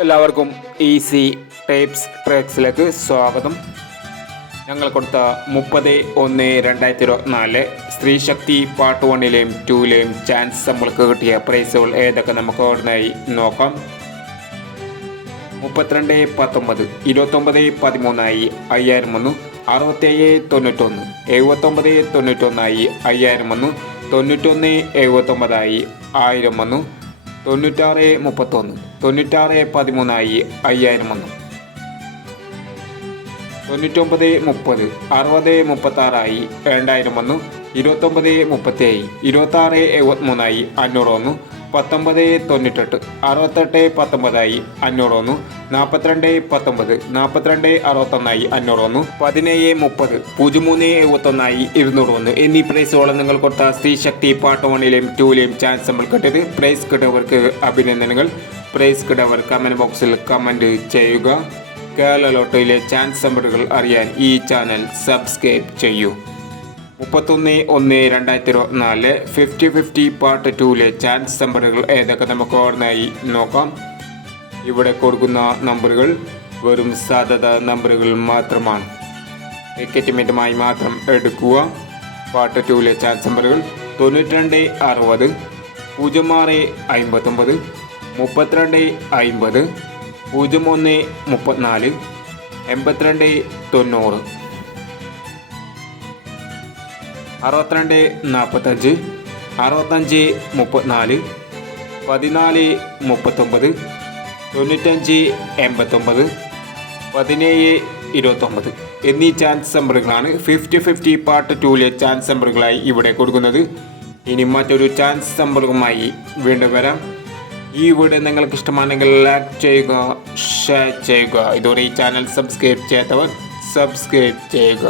എല്ലാവർക്കും easy tapes ട്രേക്സിലേക്ക് സ്വാഗതം. ഞങ്ങൾ കൊടുത്ത മുപ്പത് ഒന്ന് രണ്ടായിരത്തി ഇരുപത്തിനാല് സ്ത്രീ ശക്തി പാർട്ട് വണ്ണിലെയും ടൂവിലെയും ചാൻസ് നമ്മൾക്ക് കിട്ടിയ പ്രൈസുകൾ ഏതൊക്കെ നമുക്ക് ഉടനായി നോക്കാം. മുപ്പത്തിരണ്ട് പത്തൊമ്പത് ഇരുപത്തൊമ്പത് പതിമൂന്നായി അയ്യായിരം ഒന്ന് അറുപത്തേഴ് തൊണ്ണൂറ്റൊന്ന് എഴുപത്തൊമ്പത് തൊണ്ണൂറ്റൊന്നായി അയ്യായിരം ഒന്ന് തൊണ്ണൂറ്റൊന്ന് എഴുപത്തൊമ്പതായി ആയിരം വന്നു തൊണ്ണൂറ്റാറ് മുപ്പത്തൊന്ന്. തൊണ്ണൂറ്റാറ് പതിമൂന്നായി അയ്യായിരം വന്നു. തൊണ്ണൂറ്റൊമ്പത് മുപ്പത് അറുപത് മുപ്പത്താറായി രണ്ടായിരം വന്നു. ഇരുപത്തൊമ്പത് മുപ്പത്തേഴ് ഇരുപത്താറ് എഴുപത്തിമൂന്നായി അഞ്ഞൂറ് വന്നു. പത്തൊമ്പത് തൊണ്ണൂറ്റെട്ട് അറുപത്തെട്ട് പത്തൊമ്പതായി അഞ്ഞൂറ് വന്നു നാൽപ്പത്തിരണ്ട് പത്തൊമ്പത് നാൽപ്പത്തിരണ്ട് അറുപത്തൊന്നായി അഞ്ഞൂറ് വന്നു പതിനേഴ് മുപ്പത് പൂജ്യം മൂന്ന് എഴുപത്തൊന്നായി ഇരുന്നൂറ് വന്നു എന്നീ പ്രൈസോളം നിങ്ങൾ കൊടുത്ത സ്ത്രീ ശക്തി പാർട്ട് വണ്ണിലെയും ടൂവിലെയും ചാൻസ് നമ്മൾ കിട്ടിയത്. പ്രൈസ് കിട്ടിയവർക്ക് അഭിനന്ദനങ്ങൾ. പ്രൈസ് കിട്ടിയവർ കമന്റ് ബോക്സിൽ കമന്റ് ചെയ്യുക. കേരള ലോട്ടറിയിലെ ചാൻസ് നമ്പറുകൾ അറിയാൻ ഈ ചാനൽ സബ്സ്ക്രൈബ് ചെയ്യൂ. മുപ്പത്തൊന്ന് ഒന്ന് രണ്ടായിരത്തി ഇരുപത്തിനാല് ഫിഫ്റ്റി ഫിഫ്റ്റി പാർട്ട് ടൂവിലെ ചാൻസ് നമ്പറുകൾ ഏതൊക്കെ നമുക്ക് ഓർമ്മയായി നോക്കാം. ഇവിടെ കൊടുക്കുന്ന നമ്പറുകൾ വെറും സാധ്യത നമ്പറുകൾ മാത്രമാണ്. ടിക്കറ്റ് മിതമായി മാത്രം എടുക്കുക. പാർട്ട് ടൂവിലെ ചാൻസ് നമ്പറുകൾ തൊണ്ണൂറ്റിരണ്ട് അറുപത് പൂജ്യം ആറ് അമ്പത്തൊമ്പത് മുപ്പത്തിരണ്ട് അമ്പത് പൂജ്യം ഒന്ന് മുപ്പത്തിനാല് എൺപത്തിരണ്ട് തൊണ്ണൂറ്. അറുപത്തിരണ്ട് നാൽപ്പത്തഞ്ച് അറുപത്തഞ്ച് മുപ്പത്തിനാല് പതിനാല് മുപ്പത്തൊമ്പത് തൊണ്ണൂറ്റഞ്ച് എൺപത്തൊമ്പത് പതിനേഴ് ഇരുപത്തൊമ്പത്. എന്നീ ചാൻസ് നമ്പറുകളാണ് ഫിഫ്റ്റി ഫിഫ്റ്റി പാർട്ട് ടൂവിലെ ചാൻസ് നമ്പറുകളായി ഇവിടെ കൊടുക്കുന്നത്. ഇനി മറ്റൊരു ചാൻസ് നമ്പറുമായി വീണ്ടും വരാം. ഈ വീഡിയോ നിങ്ങൾക്ക് ഇഷ്ടമാണെങ്കിൽ ലൈക്ക് ചെയ്യുക ഷെയർ ചെയ്യുക. ഇതുവരെ ഈ ചാനൽ സബ്സ്ക്രൈബ് ചെയ്യാത്തവർ സബ്സ്ക്രൈബ് ചെയ്യുക.